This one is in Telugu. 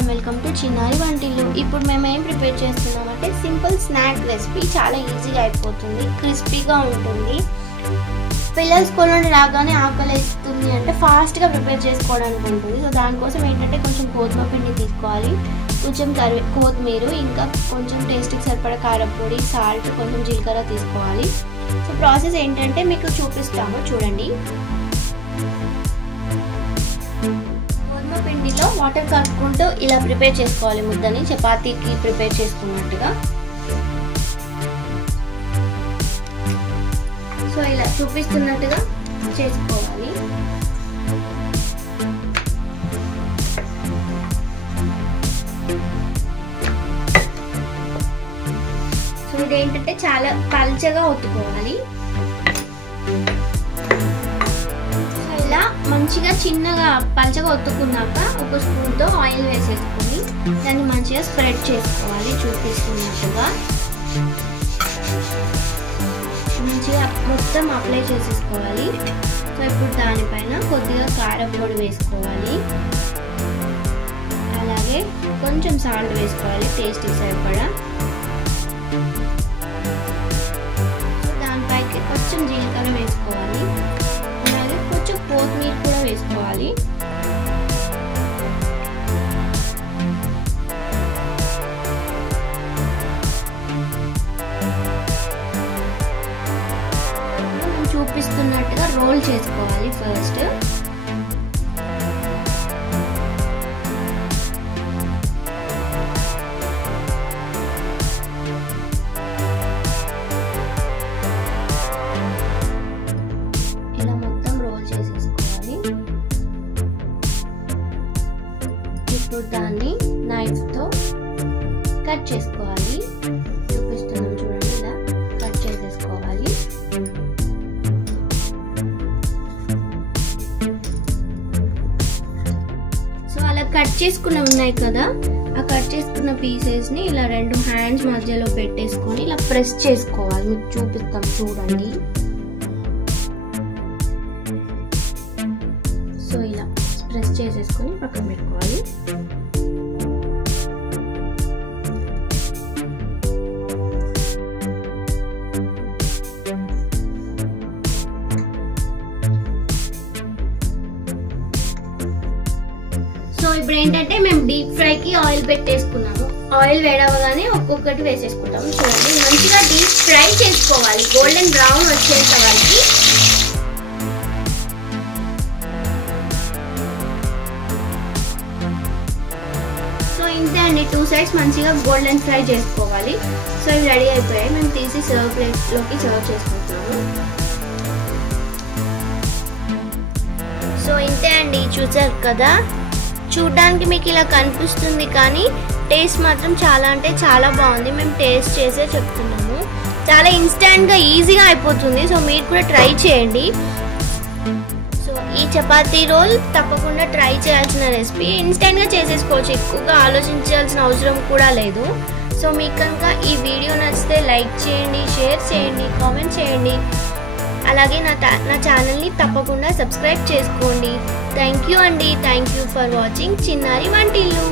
and welcome to Chinnari Vantillu. ఇప్పుడు మేము ఏం ప్రిపేర్ చేస్తున్నామంటే సింపుల్ స్నాక్ రెసిపీ, చాలా ఈజీగా అయిపోతుంది, క్రిస్పీగా ఉంటుంది. పిల్లలు స్కూల్ నుండి రాగానే ఆకలిస్తుంది అంటే ఫాస్ట్గా ప్రిపేర్ చేసుకోవడానికి ఉంటుంది. సో దానికోసం ఏంటంటే కొంచెం గోధుమ పిండి తీసుకోవాలి, కొంచెం కొత్తిమీర, ఇంకా కొంచెం టేస్ట్కి సరిపడా కారపొడి, సాల్ట్, కొంచెం జీలకర్ర తీసుకోవాలి. సో ప్రాసెస్ ఏంటంటే మీకు చూపిస్తాము చూడండి. గోధుమ పిండిలో వాటర్ కలుపుకుంటూ ఇలా ప్రిపేర్ చేసుకోవాలి ముద్దని, చపాతీకి ప్రిపేర్ చేసుకున్నట్టుగా. సో ఇలా చూపిస్తున్నట్టుగా చేసుకోవాలి. సో ఇదేంటంటే చాలా పల్చగా ఒత్తుకోవాలి. సో ఇలా మంచిగా చిన్నగా పల్చగా ఒత్తుకున్నాక ఒక స్పూన్తో ఆయిల్ వేసేసుకొని దాన్ని మంచిగా స్ప్రెడ్ చేసుకోవాలి చూపిస్తున్నట్టుగా. మంచిగా మొత్తం అప్లై చేసేసుకోవాలి. సో ఇప్పుడు దానిపైన కొద్దిగా కారపొడి వేసుకోవాలి, అలాగే కొంచెం సాల్ట్ వేసుకోవాలి టేస్ట్కి సరిపడా. దానిపైకి కొంచెం జీలకర్ర వేసుకోవాలి, అలాగే కొంచెం కొత్తిమీర కూడా వేసుకోవాలి. చూపిస్తున్నట్టుగా రోల్ చేసుకోవాలి ఫస్ట్. ఇలా మొత్తం రోల్ చేసేసుకోవాలి. ఇప్పుడు దాన్ని నైఫ్తో కట్ చేసుకోవాలి. చూపిస్తున్నాం చూడండి, ఇలా కట్ చేసేసుకోవాలి. కట్ చేసుకున్న ఉన్నాయి కదా, ఆ కట్ చేసుకున్న పీసెస్ని ఇలా రెండు హ్యాండ్స్ మధ్యలో పెట్టేసుకొని ఇలా ప్రెస్ చేసుకోవాలి. మీకు చూపిస్తాం చూడండి. సో ఇలా ప్రెస్ చేసేసుకొని పక్కన పెట్టుకోవాలి. సో ఇప్పుడు ఏంటంటే మేము డీప్ ఫ్రైకి ఆయిల్ పెట్టేసుకున్నాము. ఆయిల్ వేడవగానే ఒక్కొక్కటి వేసేసుకుంటాము. చూడండి, మంచిగా డీప్ ఫ్రై చేసుకోవాలి, గోల్డెన్ బ్రౌన్ వచ్చేంత వరకు. సో ఇంతే అండి, 2 సైడ్స్ మంచిగా గోల్డెన్ ఫ్రై చేసుకోవాలి. సో ఇవి రెడీ అయిపోయాయి, మేము తీసి సర్వ్ ప్లేట్లోకి సర్వ్ చేసుకుంటున్నాము. సో ఇంతే అండి, చూసారు కదా, చూడ్డానికి మీకు ఇలా కనిపిస్తుంది కానీ టేస్ట్ మాత్రం చాలా అంటే చాలా బాగుంది. మేము టేస్ట్ చేసే చెప్తున్నాము. చాలా ఇన్స్టెంట్గా ఈజీగా అయిపోతుంది. సో మీరు కూడా ట్రై చేయండి. సో ఈ చపాతీ రోల్ తప్పకుండా ట్రై చేయాల్సిన రెసిపీ. ఇన్స్టెంట్గా చేసేసుకోవచ్చు, ఎక్కువగా ఆలోచించాల్సిన అవసరం కూడా లేదు. సో మీకు కనుక ఈ వీడియో నచ్చితే లైక్ చేయండి, షేర్ చేయండి, కామెంట్ చేయండి, అలాగే నా ఛానల్ని తప్పకుండా సబ్స్క్రైబ్ చేసుకోండి. థ్యాంక్ యూ అండి. థ్యాంక్ యూ ఫర్ వాచింగ్ చిన్నారి వంటిల్లు.